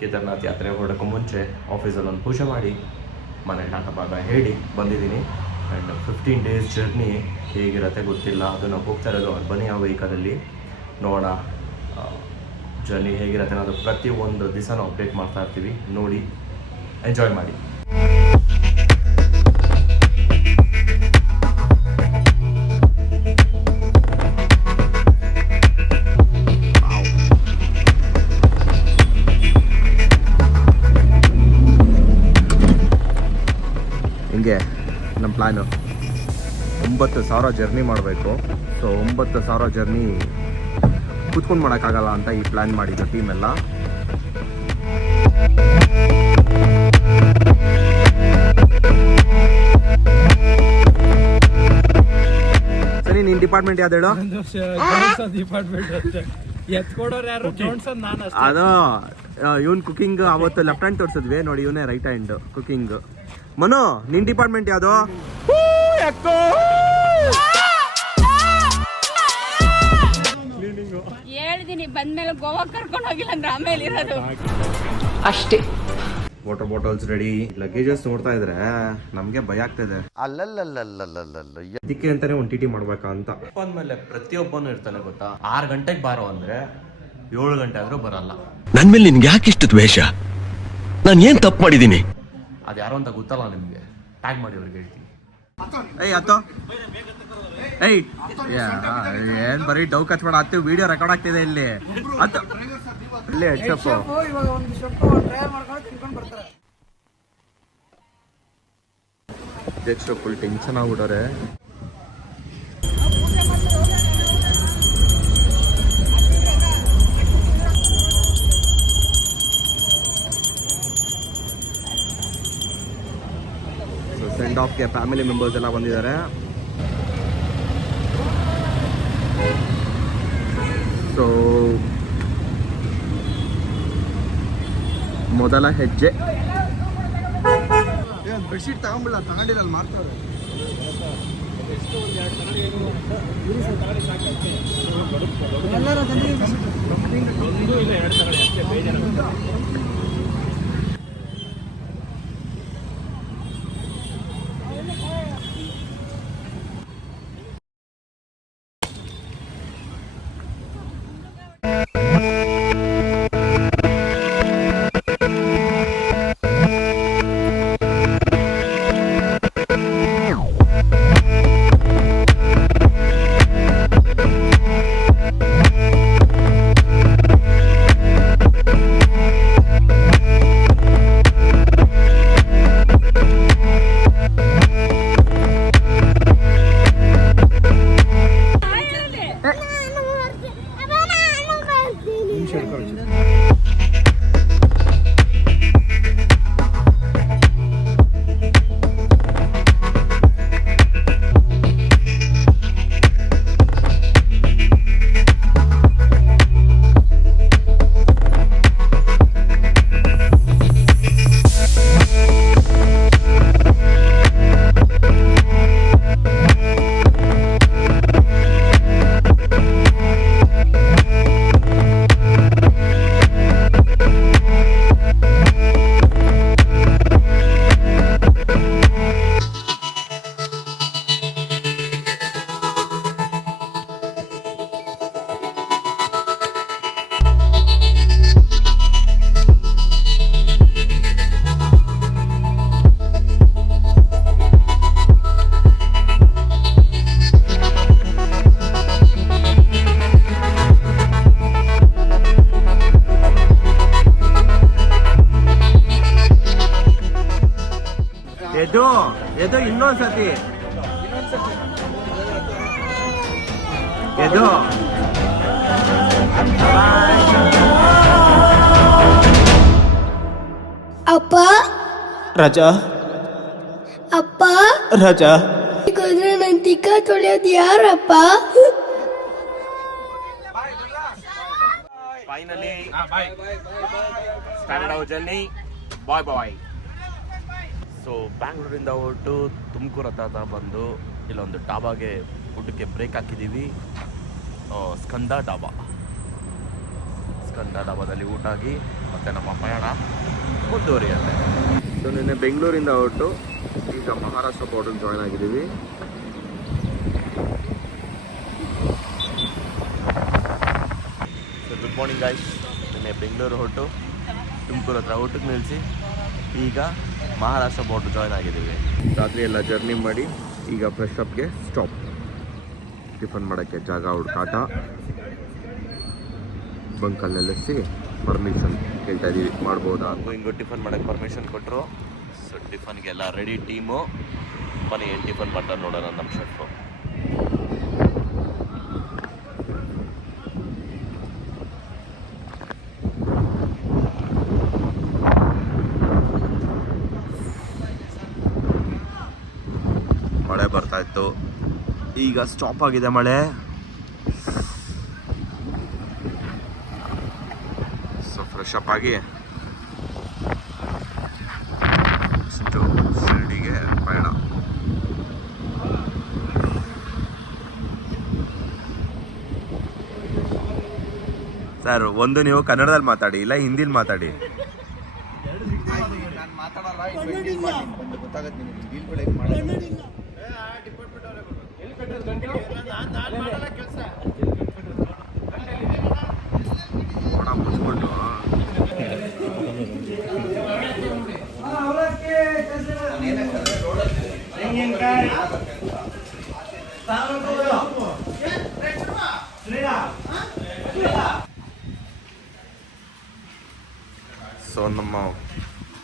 ಕೇದಾರ್ನಾಥ್ ಯಾತ್ರೆ ಹೊರಡೋಕ್ಕೂ ಮುಂಚೆ ಆಫೀಸಲ್ಲಿ ಒಂದು ಪೂಜೆ ಮಾಡಿ ಮನೆಗೆ ಟಾಟಾ ಭಾಗ ಹೇಳಿ ಬಂದಿದ್ದೀನಿ. ಆ್ಯಂಡ್ 15 days ಜರ್ನಿ ಹೇಗಿರುತ್ತೆ ಗೊತ್ತಿಲ್ಲ. ಅದು ನಾವು ಹೋಗ್ತಾ ಇರೋದು ಅರ್ಬನಿಯಾ ವೆಹಿಕಲಲ್ಲಿ. ನೋಡೋಣ ಜರ್ನಿ ಹೇಗಿರುತ್ತೆ ಅನ್ನೋದು ಪ್ರತಿಯೊಂದು ದಿವಸನೂ ಅಪ್ಡೇಟ್ ಮಾಡ್ತಾ ಇರ್ತೀವಿ. ನೋಡಿ, ಎಂಜಾಯ್ ಮಾಡಿ. ಹಿಂಗೆ ನಮ್ಮ ಪ್ಲ್ಯಾನು 9,000 ಜರ್ನಿ ಮಾಡಬೇಕು. ಸೊ 9,000 ಜರ್ನಿ ಕೂತ್ಕೊಂಡು ಮಾಡೋಕ್ಕಾಗಲ್ಲ ಅಂತ ಈ ಪ್ಲ್ಯಾನ್ ಮಾಡಿದ್ದು ಟೀಮೆಲ್ಲ. ಸರಿ, ನಿನ್ನ ಡಿಪಾರ್ಟ್ಮೆಂಟ್ ಯಾವ್ದು ಹೇಳು? ಅದು ಇವನ್ ಕುಕಿಂಗ್ ಅವತ್ತು ಲೆಫ್ಟ್ ಹ್ಯಾಂಡ್ ತೋರಿಸಿದ್ವಿ ನೋಡಿ, ಇವನೇ ರೈಟ್ ಹ್ಯಾಂಡ್ ಕುಕಿಂಗ್. ಮನು, ನಿನ್ ಡಿಪಾರ್ಟ್ಮೆಂಟ್ ಯಾವುದು? ಹೇಳಿದೀನಿ ಬಂದ್ಮೇಲೆ ಗೋವಾ ಕರ್ಕೊಂಡು ಹೋಗಿಲ್ಲ ಅಂದ್ರೆ ಆಮೇಲೆ ಇರೋದು ಅಷ್ಟೇ. Water bottles ready. ಲಗೇಜಸ್ ನೋಡ್ತಾ ಇದ್ರೆ ನಮ್ಗೆ ಭಯ ಆಗ್ತಿದೆ. ಅದಕ್ಕೆ ಅಂತಾನೆ ಒಂದು ಟಿ ಮಾಡ್ಬೇಕಾ ಅಂತ. ಅಂದ್ಮೇಲೆ ಪ್ರತಿಯೊಬ್ಬನು ಇರ್ತಾನೆ ಗೊತ್ತಾ. 6 ಗಂಟೆಗೆ ಬಾರೋ ಅಂದ್ರೆ 7 ಗಂಟೆ ಆದ್ರೂ ಬರಲ್ಲ. ನನ್ ಮೇಲೆ ನಿನ್ಗೆ ಯಾಕೆ ಇಷ್ಟು ದ್ವೇಷ? ನಾನು ಏನ್ ತಪ್ಪು ಮಾಡಿದೀನಿ? ಅದು ಯಾರು ಅಂತ ಗೊತ್ತಲ್ಲ ನಿಮ್ಗೆ. ಟ್ಯಾಗ್ ಮಾಡಿ ಅವ್ರಿಗೆ ಹೇಳ್ತೀನಿ. ಏಯ್ ಅತ್ತೋ, ಏಯ್ ಏನ್ ಬರೀ ಡೌ ಕಚ್ ಮಾಡ ಹತ್ತು. ವಿಡಿಯೋ ರೆಕಾರ್ಡ್ ಆಗ್ತಿದೆ ಇಲ್ಲಿ. ಹತ್ತು ಇಲ್ಲಿ ಹೆಡ್ಶಪ್ ಅಧ್ಯಕ್ಷರು ಫುಲ್ ಟೆನ್ಷನ್ ಆಗ್ಬಿಟ್ಟವ್ರೆ. ಸೆಂಡ್ ಆಫ್ಗೆ ಫ್ಯಾಮಿಲಿ ಮೆಂಬರ್ಸ್ ಎಲ್ಲ ಬಂದಿದ್ದಾರೆ. ಸೊ ಮೊದಲ ಹೆಜ್ಜೆ. ಬೆಡ್ಶೀಟ್ ತಗೊಂಬಿಡ, ತಗೊಂಡಿಲ್ಲ ಮಾಡ್ತಾರೆ. ಎದು ಇನ್ನೊಂದ್ಸತಿ ಎದು. ಅಪ್ಪ ರಾಜಾ, ಅಪ್ಪ ರಾಜಾ, ನನ್ ತಿಕ್ಕ ತೊಳೆಯೋದು ಯಾರಪ್ಪ? Finally started our journey. Bye bye. So ಬ್ಯಾಂಗ್ಳೂರಿಂದ ಹೊರಟು ತುಮಕೂರು ಹತ್ರ ಬಂದು ಇಲ್ಲೊಂದು ಡಾಬಾಗೆ ಊಟಕ್ಕೆ ಬ್ರೇಕ್ ಹಾಕಿದ್ದೀವಿ. ಸ್ಕಂದ ಡಾಬಾ. ಸ್ಕಂದ ಡಾಬಾದಲ್ಲಿ ಊಟ ಆಗಿ ಮತ್ತು ನಮ್ಮ ಪ್ರಯಾಣ ಮುಂದುವರಿಯುತ್ತೆ. ಸೊ ನಿನ್ನೆ ಬೆಂಗಳೂರಿಂದ ಹೊರಟು ಈಗ ಮಹಾರಾಷ್ಟ್ರ ಬಾರ್ಡರ್ ಜಾಯ್ನ್ ಆಗಿದ್ದೀವಿ. So good morning guys. ನಿನ್ನೆ ಬೆಂಗಳೂರು ಹೊರಟು ತುಮಕೂರು ಹತ್ರ ಊಟಕ್ಕೆ ನಿಲ್ಲಿಸಿ ಈಗ ಮಹಾರಾಷ್ಟ್ರ ಬಾರ್ಡರ್ ಜಾಯ್ನ್ ಆಗಿದ್ದೀವಿ. ರಾತ್ರಿ ಎಲ್ಲ ಜರ್ನಿ ಮಾಡಿ ಈಗ ಫ್ರೆಶ್ ಅಪ್ಗೆ ಸ್ಟಾಪ್. ಟಿಫನ್ ಮಾಡೋಕ್ಕೆ ಜಾಗ ಹುಡುಕಾಟ, ಬಂಕಲ್ಲಿ ನಿಲ್ಲಿಸಿ ಪರ್ಮಿಷನ್ ಕೇಳ್ತಾ ಇದ್ದೀವಿ, ಮಾಡ್ಬೋದಾ ಅಂತ. ಹಿಂಗೆ ಟಿಫನ್ ಮಾಡೋಕ್ಕೆ ಪರ್ಮಿಷನ್ ಕೊಟ್ಟರು. ಸೊ ಟಿಫನ್ಗೆಲ್ಲ ರೆಡಿ ಟೀಮು. ಬನ್ನಿ ಏನು ಟಿಫನ್ ಮಾಡ್ತಾರೆ ನೋಡೋಣ ನಮ್ಮ ಶೆಫು. ಮಳೆ ಬರ್ತಾಯಿತ್ತು, ಈಗ ಸ್ಟಾಪ್ ಆಗಿದೆ ಮಳೆ. ಸೊ ಫ್ರೆಶ್ ಅಪ್ ಆಗಿ ಶಿರ್ಡಿಗೆ ಪಯಣ. ಸರ್ ಒಂದು ನೀವು ಕನ್ನಡದಲ್ಲಿ ಮಾತಾಡಿ, ಇಲ್ಲ ಹಿಂದಿಲಿ ಮಾತಾಡಿ. ಸೊ ನಮ್ಮ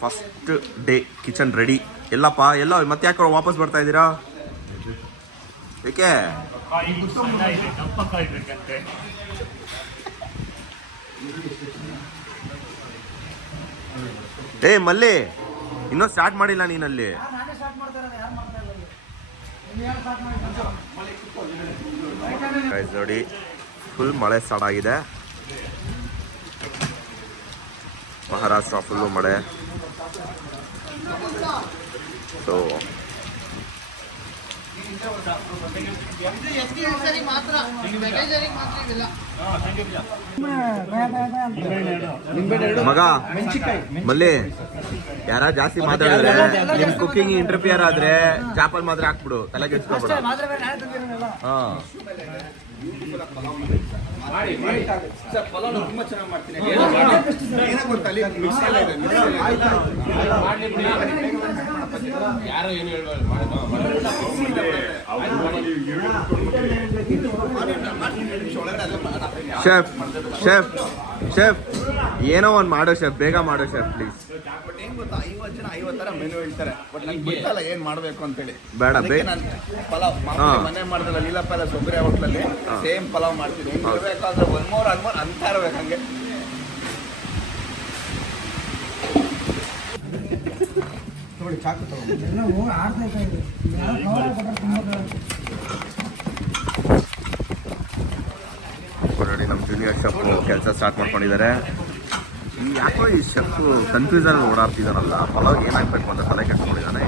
ಫಸ್ಟ್ ಡೇ ಕಿಚನ್ ರೆಡಿ. ಎಲ್ಲಪ್ಪ ಎಲ್ಲ ಮತ್ತೆ ಯಾಕೆ ವಾಪಸ್ ಬರ್ತಾ ಇದ್ದೀರಾ? ಏಕೆ? ಏ ಮಲ್ಲಿ, ಇನ್ನೂ ಸ್ಟಾರ್ಟ್ ಮಾಡಿಲ್ಲ ನೀನಲ್ಲಿ. ನೋಡಿ ಫುಲ್ ಮಳೆ ಸ್ಟಾರ್ಟ್ ಆಗಿದೆ. ಮಹಾರಾಷ್ಟ್ರ ಫುಲ್ಲು ಮಳೆ. ಸೊ ಮಗ ಮಲ್ಲಿ, ಯಾರ ಜಾಸ್ತಿ ಮಾತಾಡಿದ್ರೆ ನಿಮ್ ಕುಕಿಂಗ್ ಇಂಟರ್ಫಿಯರ್ ಆದ್ರೆ ಚಾಪಲ್ ಮಾತ್ರ ಹಾಕ್ಬಿಡು, ತಲೆ ಕೆಡ್ಸ್ಕೊಬೇಡ. ಹಾ ಶೆಫ್ ಶೆಫ್ ಶೆಫ್ ಏನೋ ಒಂದು ಮಾಡೋ ಶೆಫ್, ಬೇಗ ಮಾಡೋ ಶೆಫ್ ಪ್ಲೀಸ್. ಏನ್ ಗೊತ್ತಾ, 50 ಜನ 50 ತರ ಮೆನು ಹೇಳ್ತಾರೆ, ಬಟ್ ನಂಗೆ ಗೊತ್ತಲ್ಲ ಏನ್ ಮಾಡ್ಬೇಕು ಅಂತೇಳಿ. ಬೇಡ ಬೇಗ ಪಲಾವ್ ಮನೆ ಮಾಡಿದ್ರಲ್ಲ ಲೀಲಪ್ಪ ಸೊಬ್ಬರಿ ಹೋಟ್ಲಲ್ಲಿ ಸೇಮ್ ಪಲಾವ್ ಮಾಡ್ತೀನಿ. ಇರ್ಬೇಕಾದ್ರೆ ಒನ್ ಮೋರ್ ಅಂತ ಇರ್ಬೇಕು ಹಂಗೆ. ನೋಡಿ ಚಾಕು ನೋಡಿ ನಮ್ಮ ಜೂನಿಯರ್ ಶೆಫ್ ಕೆಲಸ ಸ್ಟಾರ್ಟ್ ಮಾಡ್ಕೊಂಡಿದ್ದಾರೆ. ಯಾಕೋ ಈ ಶೆಫ್ ಕನ್ಫ್ಯೂಸನ್ ಓಡಾಡ್ತಿದ್ದಾನಲ್ಲ, ಪಲಾವ್ ಏನಾಗಬೇಕು ಅಂತ ತಲೆ ಕೆಟ್ಕೊಂಡಿದ್ದಾನೆ.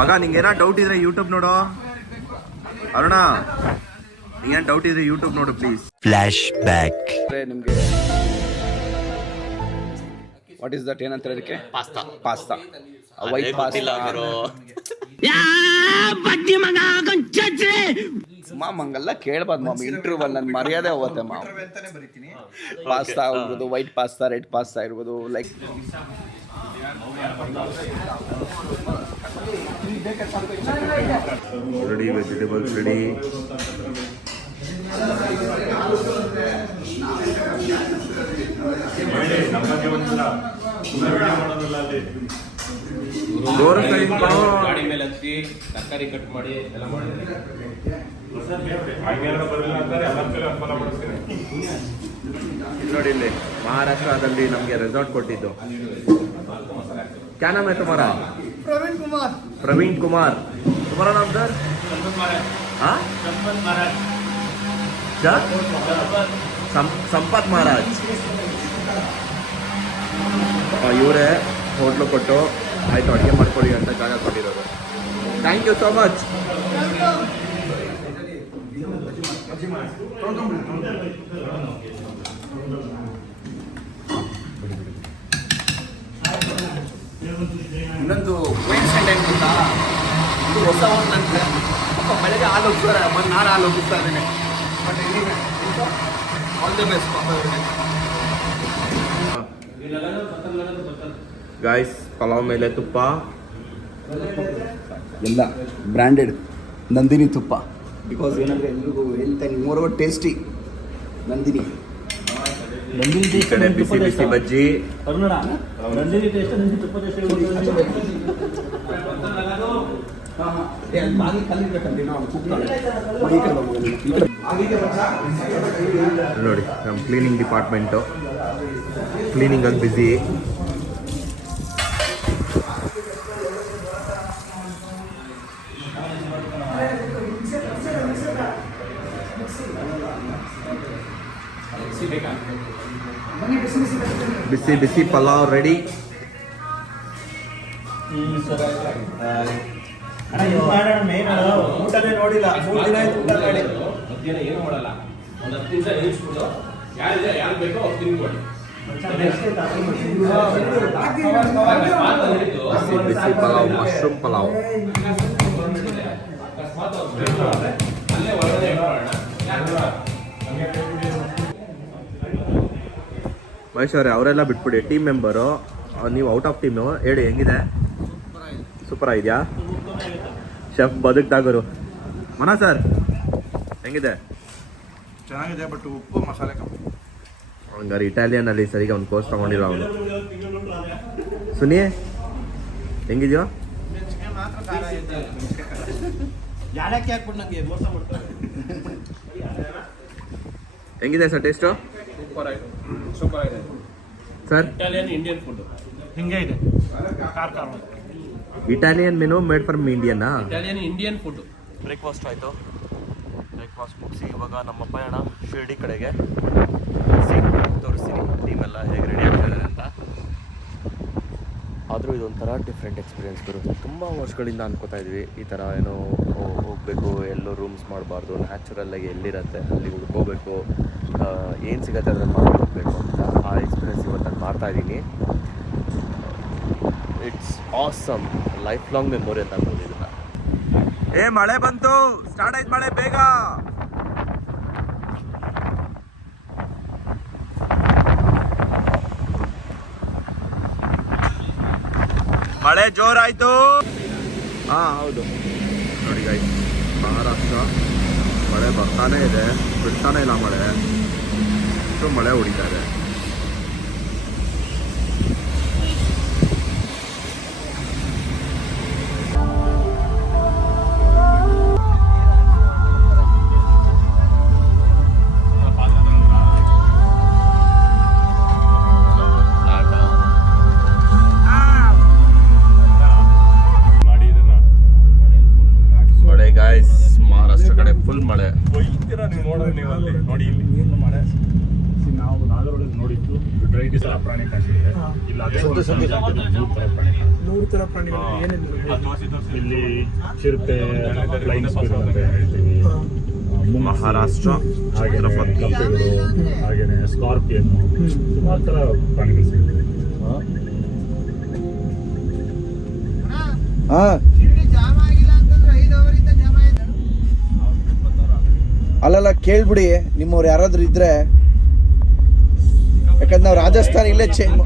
ಮಗ ನಿಂಗೇನೋ ಡೌಟ್ ಇದ್ರೆ ಯೂಟ್ಯೂಬ್ ನೋಡು. ಅರುಣ, ನಿಂಗೇನು ಡೌಟ್ ಇದ್ರೆ ಯೂಟ್ಯೂಬ್ ನೋಡು ಪ್ಲೀಸ್. Flash back. ನಿಮ್ಗೆ ವಾಟ್ ಇಸ್ ದಟ್ ಏನಂತಾರೆ ಅದಕ್ಕೆ? Pasta white pasta. ಮಾಮ್ ಹಂಗೆಲ್ಲ ಕೇಳ್ಬಾರ್ದು ಮಾಮ್, ಇಂಟರ್ವ್ಯೂ ಅಲ್ಲಿ ನನ್ನ ಮರ್ಯಾದೆ ಹೋಗುತ್ತೆ ಮಾಮ್. ಪಾಸ್ತಾ ಇರ್ಬೋದು, ವೈಟ್ ಪಾಸ್ತಾ, ರೆಡ್ ಪಾಸ್ತಾ ಇರ್ಬೋದು, ಲೈಕ್ ರೆಡಿ, ವೆಜಿಟೇಬಲ್ಸ್ ರೆಡಿ. ಗಾಡಿ ಮೇಲೆ ಹತ್ತಿ ತರಕಾರಿ ಕಟ್ ಮಾಡಿ ಎಲ್ಲ ಮಾಡಿ. ನೋಡಿ ಇಲ್ಲಿ ಮಹಾರಾಷ್ಟ್ರದಲ್ಲಿ ನಮಗೆ ರೆಸಾರ್ಟ್ ಕೊಟ್ಟಿದ್ದು. ಕ್ಯಾ ನಾಮ್ ಹೈ ತುಮಾರಾ? ಪ್ರವೀಣ್ ಕುಮಾರ್. तुम्हारा नाम सर? हाँ, ಸಂಪತ್ ಮಹಾರಾಜ್. ಇವರೇ ಹೋಟ್ಲು ಕೊಟ್ಟು ಆಯ್ತು ಅಡುಗೆ ಮಾಡ್ಕೊಳ್ಳಿ ಅಂತ ಜಾಗ ಕೊಟ್ಟಿರೋದು. Thank you so much. ಇನ್ನೊಂದು ಕೋಇನ್ಸಿಡೆಂಟ್ ಏನು ಗೊತ್ತಾ, ಇದು ಹೊಸ ಹೋಟ್ಲಂತೆ. ಪಾಪ ಬೆಳಗ್ಗೆ ಹಾಲು ಹೋಗ್ತಾರೆ, ಬಂದು ನಾನು ಹಾಲು ಹೋಗಿಸ್ತಾ ಇದ್ದೀನಿ. ಬಟ್ ಆಲ್ ದಿ ಬೆಸ್ಟ್ ಪಾಪ ಇವ್ರಿಗೆ. ಗಾಯ್ಸ್ ಪಲಾವ್ ಮೇಲೆ ತುಪ್ಪ, ಎಲ್ಲ ಬ್ರ್ಯಾಂಡೆಡ್ ನಂದಿನಿ ತುಪ್ಪ. ಬಿಕಾಸ್ ಏನಂದರೆ ಎಲ್ರಿಗೂ health and more over tasty Nandini. ಈ ಕಡೆ ಬಿಸಿ ಬಿಸಿ ಬಜ್ಜಿ, ನೋಡಿ ನಮ್ಮ ಕ್ಲೀನಿಂಗ್ ಡಿಪಾರ್ಟ್ಮೆಂಟು ಕ್ಲೀನಿಂಗಲ್ಲಿ ಬ್ಯುಸಿ. ಬಿಸಿ ಬಿಸಿ ಪಲಾವ್ ರೆಡಿ. ಊಟನೇ ನೋಡಿಲ್ಲ, 3 ದಿನ ಆಯ್ತು ಊಟ ಮಾಡಿ. ಮಧ್ಯಾಹ್ನ ಏನು ಮಾಡಲ್ಲ, ಒಂದು 10 ನಿಮಿಷ ನಿಲ್ಲಿಸ್ಬಿಟ್ಟು ಯಾರು ಬೇಕೋ ಅವ್ರು ತಿನ್ಕೊಡಿ. ಬಿಸಿ ಬಿಸಿ ಪಲಾವ್, ಮಶ್ರೂಮ್ ಪಲಾವ್. ಅಲ್ಲೇ ಹೊರಗಡೆ ಇಟ್ಕೊಳ್ಳೋಣ. ಮಹೇಶ್ ಅವರೇ, ಅವರೆಲ್ಲ ಬಿಟ್ಬಿಡಿ, ಟೀಮ್ ಮೆಂಬರು ನೀವು ಔಟ್ ಆಫ್ ಟೀಮು. ಹೇಳಿ ಹೆಂಗಿದೆ? ಸೂಪರ್ ಆಗಿದೆಯಾ? ಶೆಫ್ ಬದುಕ್ದಾಗರು ಮನ ಸರ್ ಹೆಂಗಿದೆ? ಚೆನ್ನಾಗಿದೆ, ಬಟ್ ಉಪ್ಪು ಮಸಾಲೆ ಕಮ್ಮಿ. ಹಂಗಾರೆ ಇಟಾಲಿಯನಲ್ಲಿ ಸರಿಗೆ ಒಂದು ಕೋರ್ಸ್ ತೊಗೊಂಡಿರೋ ಅವನು. ಸುನಿ ಹೆಂಗಿದ್ಯೋ? ಯಾಲಕ್ಕಿ ಹಾಕ್ಬಿಟ್ಟು ನನಗೆ ಮೋಸ ಮಾಡ್ತಾರೆ. ಹೆಂಗಿದೆ ಸರ್ ಟೇಸ್ಟು? ಸೂಪರ್ ಆಗಿದೆ ಸರ್. ಇಟಾಲಿಯನ್ ಇಂಡಿಯನ್ ಫುಡ್ ಹಿಂಗೆ ಇದೆ, ಖಾರ ಖಾರ. ಇಟಾಲಿಯನ್ ಮೆನು ಮೇಡ್ ಫ್ರಮ್ ಇಂಡಿಯನ್ನಾ? Italian Indian food. ಬ್ರೇಕ್ಫಾಸ್ಟ್ ಆಯಿತು. ಬ್ರೇಕ್ಫಾಸ್ಟ್ ಮುಗಿಸಿ ಇವಾಗ ನಮ್ಮ ಪಯಣ ಶಿರ್ಡಿ ಕಡೆಗೆ. ತೋರಿಸ್ತೀನಿ ಟೀಮೆಲ್ಲ ಹೇಗೆ ರೆಡಿ ಆಗ್ತಾಯಿದ್ದಾರೆ ಅಂತ. ಆದರೂ ಇದೊಂಥರ ಡಿಫ್ರೆಂಟ್ ಎಕ್ಸ್ಪೀರಿಯೆನ್ಸ್ ಬರುತ್ತೆ. ತುಂಬ ವರ್ಷಗಳಿಂದ ಅನ್ಕೋತಾ ಇದ್ವಿ ಈ ಥರ ಏನೋ ಹೋಗಬೇಕು, ಎಲ್ಲೋ ರೂಮ್ಸ್ ಮಾಡಬಾರ್ದು, ನ್ಯಾಚುರಲ್ಲಾಗಿ ಎಲ್ಲಿರುತ್ತೆ ಅಲ್ಲಿ ಹುಡ್ಕೋಬೇಕು, ಏನು ಸಿಗುತ್ತೆ ಅದ್ರಲ್ಲಿ ಮಾಡ್ಕೋಬೇಕು ಅಂತ. ಆ ಎಕ್ಸ್ಪೀರಿಯೆನ್ಸ್ ಇವತ್ತು ನಾನು ಮಾಡ್ತಾಯಿದ್ದೀನಿ. It's awesome, life long memory ಅಂತ ಅನ್ಬೋದು ಇದನ್ನು. ಮಳೆ ಬಂತು, ಸ್ಟಾರ್ಟ್ ಆಯ್ತು ಮಳೆ ಬೇಗ. ಮಳೆ ಜೋರಾಯ್ತು. ಹೌದು ನೋಡಿ ಗಾಯ್ಸ್, ಮಹಾರಾಷ್ಟ್ರ ಮಳೆ ಬರ್ತಾನೆ ಇದೆ, ಬಿಡ್ತಾನೆ ಇಲ್ಲ ಮಳೆ. ಅಷ್ಟು ಮಳೆ ಹೊಡಿತಾ ಇದೆ. ಮಳೆ ಗಾಯ್ಸ್, ಮಹಾರಾಷ್ಟ್ರ ಕಡೆ ಫುಲ್ ಮಳೆ. ನೋಡಿ ಇಲ್ಲಿ ಮಳೆ. ನಾವು ನಾಗರೊಳಗೆ ನೋಡಿದ್ದು ವೆರೈಟಿ ಥರ ಪ್ರಾಣಿ ಕಾಣಿಸಿದೆ. ಇಲ್ಲ ಅದೇ ನೂರು ಥರ ಪ್ರಾಣಿಗಳು ಏನೇನು ಇಲ್ಲಿ ಚಿರತೆ, ಫ್ಲೈಂಗ್ ಸ್ಕ್ವಿರಲ್ ಅಂತ ಹೇಳ್ತೀವಿ, ಮಹಾರಾಷ್ಟ್ರ, ಹಾಗೇನೆ ಕಪ್ಪೆಗಳು, ಹಾಗೇನೆ ಸ್ಕಾರ್ಪಿಯನ್, ಸುಮಾರು ಥರ ಪ್ರಾಣಿಗಳು ಸಿಗ್ತದೆ. ಅಲ್ಲೆಲ್ಲ ಕೇಳ್ಬಿಡಿ ನಿಮ್ಮವ್ರು ಯಾರಾದ್ರೂ ಇದ್ರೆ, ಯಾಕಂದ್ರೆ ನಾವು ರಾಜಸ್ಥಾನ ಇಲ್ಲೇ ಚೇಂಜ್